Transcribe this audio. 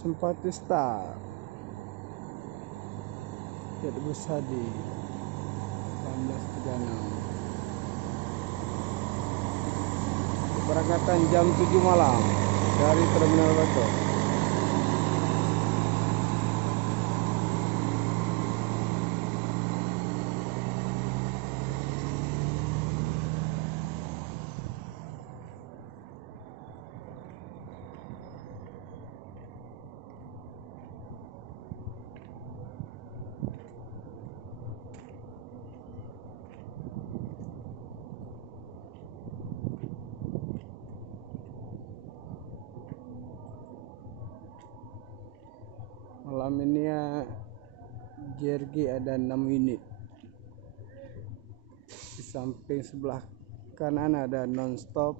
Simpati Star Jet Busadi 1836. Keberangkatan jam 7 malam dari Terminal Batu. Malam ini ya JRG ada 6 unit. Di samping sebelah kanan ada nonstop